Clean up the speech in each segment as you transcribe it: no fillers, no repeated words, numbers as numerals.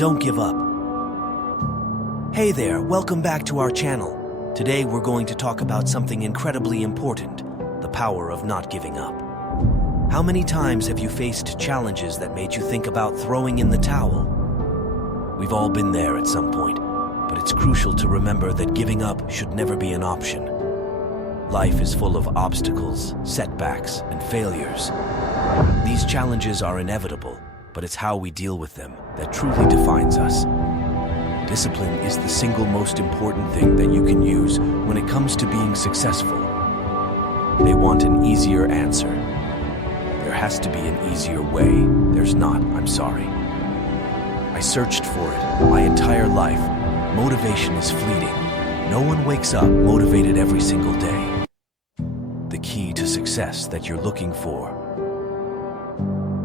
Don't give up. Hey there, welcome back to our channel. Today we're going to talk about something incredibly important, the power of not giving up. How many times have you faced challenges that made you think about throwing in the towel? We've all been there at some point, but it's crucial to remember that giving up should never be an option. Life is full of obstacles, setbacks, and failures. These challenges are inevitable, but it's how we deal with them that truly defines us. Discipline is the single most important thing that you can use when it comes to being successful. They want an easier answer. There has to be an easier way. There's not, I'm sorry. I searched for it my entire life. Motivation is fleeting. No one wakes up motivated every single day. The key to success that you're looking for,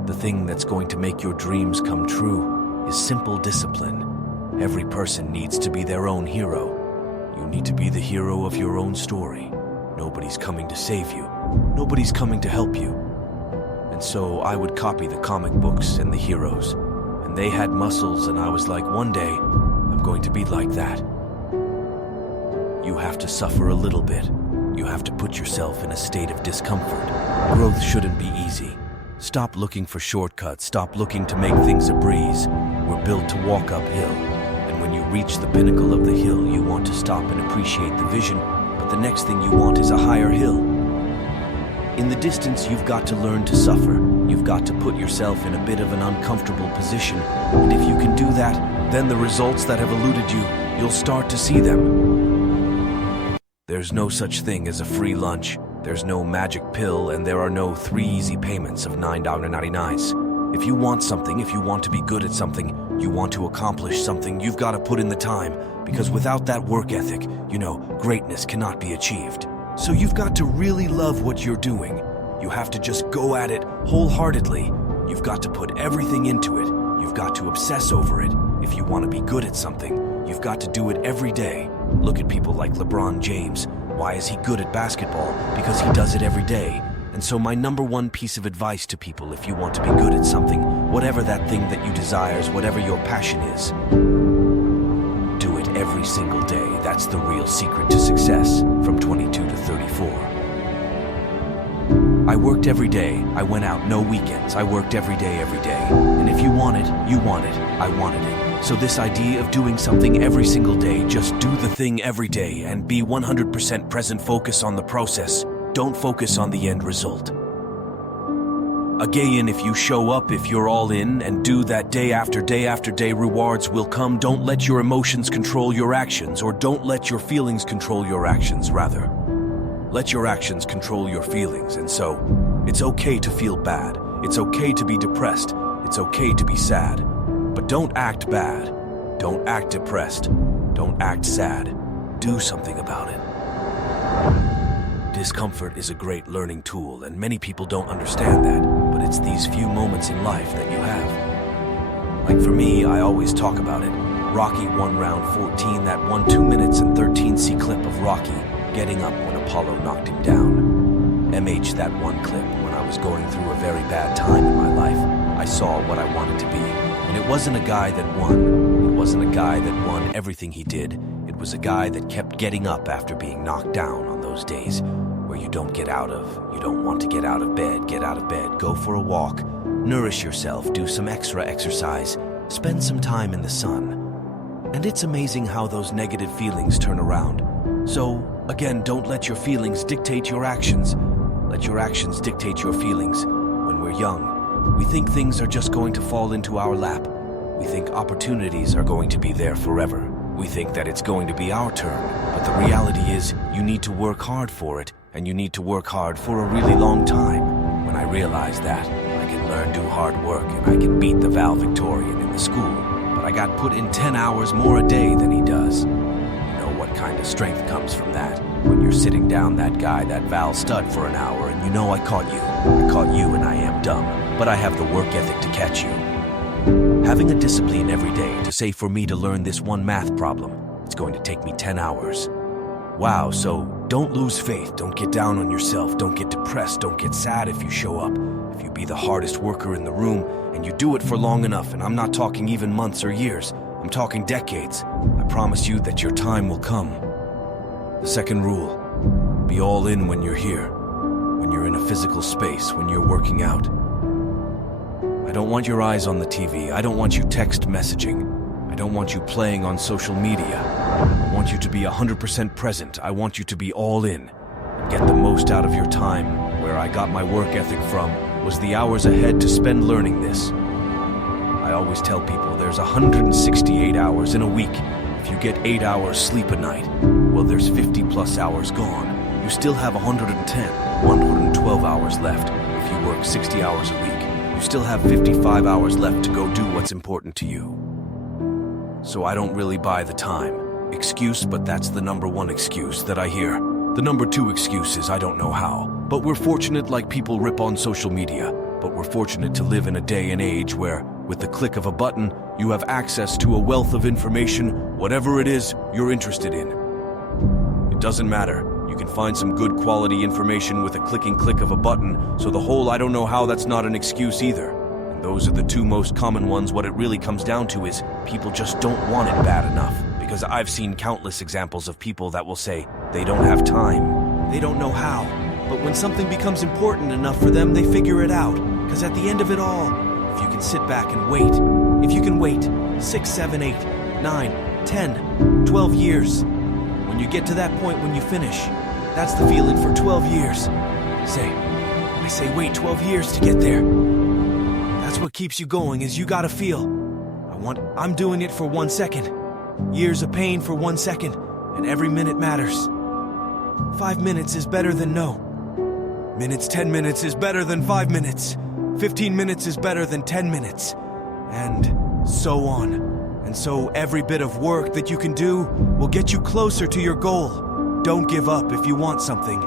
the thing that's going to make your dreams come true, is simple discipline. Every person needs to be their own hero. You need to be the hero of your own story. Nobody's coming to save you. Nobody's coming to help you. And so I would copy the comic books and the heroes. And they had muscles, and I was like, one day, I'm going to be like that. You have to suffer a little bit. You have to put yourself in a state of discomfort. Growth shouldn't be easy. Stop looking for shortcuts. Stop looking to make things a breeze. We're built to walk uphill. And when you reach the pinnacle of the hill, you want to stop and appreciate the vision, but the next thing you want is a higher hill. In the distance, you've got to learn to suffer. You've got to put yourself in a bit of an uncomfortable position. And if you can do that, then the results that have eluded you, you'll start to see them. There's no such thing as a free lunch. There's no magic pill, and there are no 3 easy payments of $9.99. If you want something, if you want to be good at something, you want to accomplish something, you've got to put in the time, because without that work ethic, greatness cannot be achieved. So you've got to really love what you're doing. You have to just go at it wholeheartedly. You've got to put everything into it. You've got to obsess over it. If you want to be good at something, you've got to do it every day. Look at people like LeBron James. Why is he good at basketball? Because he does it every day. And so my number one piece of advice to people, if you want to be good at something, whatever that thing that you desires, whatever your passion is, do it every single day. That's the real secret to success from 22 to 34. I worked every day. I went out, no weekends. I worked every day. And if you want it, you want it. I wanted it. So this idea of doing something every single day, just do the thing every day and be 100% present, focus on the process. Don't focus on the end result. Again, if you show up, if you're all in and do that day after day, rewards will come. Don't let your emotions control your actions, or don't let your feelings control your actions, rather. Let your actions control your feelings. And so, it's okay to feel bad. It's okay to be depressed. It's okay to be sad. But don't act bad. Don't act depressed. Don't act sad. Do something about it. Discomfort is a great learning tool, and many people don't understand that, but it's these few moments in life that you have. Like for me, I always talk about it. Rocky won round 14, that 2 minutes and 13 clip of Rocky getting up when Apollo knocked him down. MH, that one clip when I was going through a very bad time in my life. I saw what I wanted to be. And it wasn't a guy that won. It wasn't a guy that won everything he did. It was a guy that kept getting up after being knocked down on those days where you don't get out of. You don't want to get out of bed. Get out of bed. Go for a walk. Nourish yourself. Do some extra exercise. Spend some time in the sun. And it's amazing how those negative feelings turn around. So, again, don't let your feelings dictate your actions. Let your actions dictate your feelings. When we're young, we think things are just going to fall into our lap. We think opportunities are going to be there forever. We think that it's going to be our turn. But the reality is, you need to work hard for it, and you need to work hard for a really long time. When I realized that, I can learn, do hard work, and I can beat the valedictorian in the school. But I got put in 10 hours more a day than he does. You know what kind of strength comes from that? When you're sitting down that guy, that Val stud, for an hour, and you know I caught you. I caught you, and I am dumb. But I have the work ethic to catch you. Having a discipline every day to say for me to learn this one math problem, it's going to take me 10 hours. Wow, so don't lose faith. Don't get down on yourself. Don't get depressed. Don't get sad if you show up. if you be the hardest worker in the room and you do it for long enough, and I'm not talking even months or years, I'm talking decades, I promise you that your time will come. The second rule, be all in when you're here, when you're in a physical space, when you're working out. I don't want your eyes on the TV. I don't want you text messaging. I don't want you playing on social media. I want you to be 100% present. I want you to be all in and get the most out of your time. Where I got my work ethic from was the hours ahead to spend learning this. I always tell people there's 168 hours in a week. If you get 8 hours sleep a night, well, there's 50 plus hours gone. You still have 110, 112 hours left. If you work 60 hours a week, you still have 55 hours left to go do what's important to you. So I don't really buy the time excuse, but that's the number one excuse that I hear. The number two excuse is I don't know how. But we're fortunate, like people rip on social media, but we're fortunate to live in a day and age where, with the click of a button, you have access to a wealth of information, whatever it is you're interested in. It doesn't matter. You can find some good quality information with a click of a button, so the whole I don't know how, that's not an excuse either. And those are the two most common ones. What it really comes down to is people just don't want it bad enough. Because I've seen countless examples of people that will say they don't have time, they don't know how, but when something becomes important enough for them, they figure it out. Because at the end of it all, if you can sit back and wait, if you can wait 6, 7, 8, 9, 10, 12 years, when you get to that point when you finish, that's the feeling for 12 years. I say wait 12 years to get there. That's what keeps you going, is you gotta feel, I'm doing it for 1 second. Years of pain for 1 second, and every minute matters. 5 minutes is better than no. 10 minutes is better than 5 minutes. 15 minutes is better than 10 minutes. And so on. And so every bit of work that you can do will get you closer to your goal. Don't give up if you want something.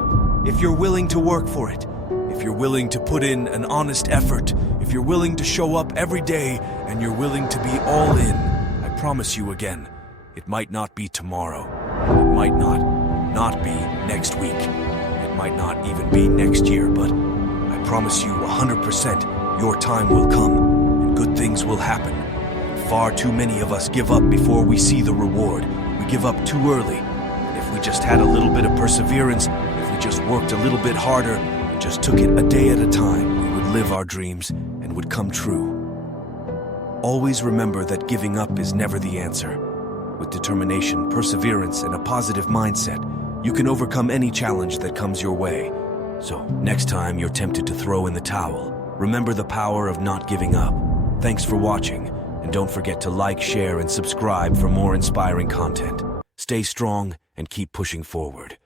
If you're willing to work for it. If you're willing to put in an honest effort. If you're willing to show up every day and you're willing to be all in. I promise you again, it might not be tomorrow. It might not be next week. It might not even be next year, but I promise you 100% your time will come and good things will happen. Far too many of us give up before we see the reward. We give up too early. And if we just had a little bit of perseverance, if we just worked a little bit harder, and just took it a day at a time, we would live our dreams and would come true. Always remember that giving up is never the answer. With determination, perseverance, and a positive mindset, you can overcome any challenge that comes your way. So, next time you're tempted to throw in the towel, remember the power of not giving up. Thanks for watching, and don't forget to like, share, and subscribe for more inspiring content. Stay strong and keep pushing forward.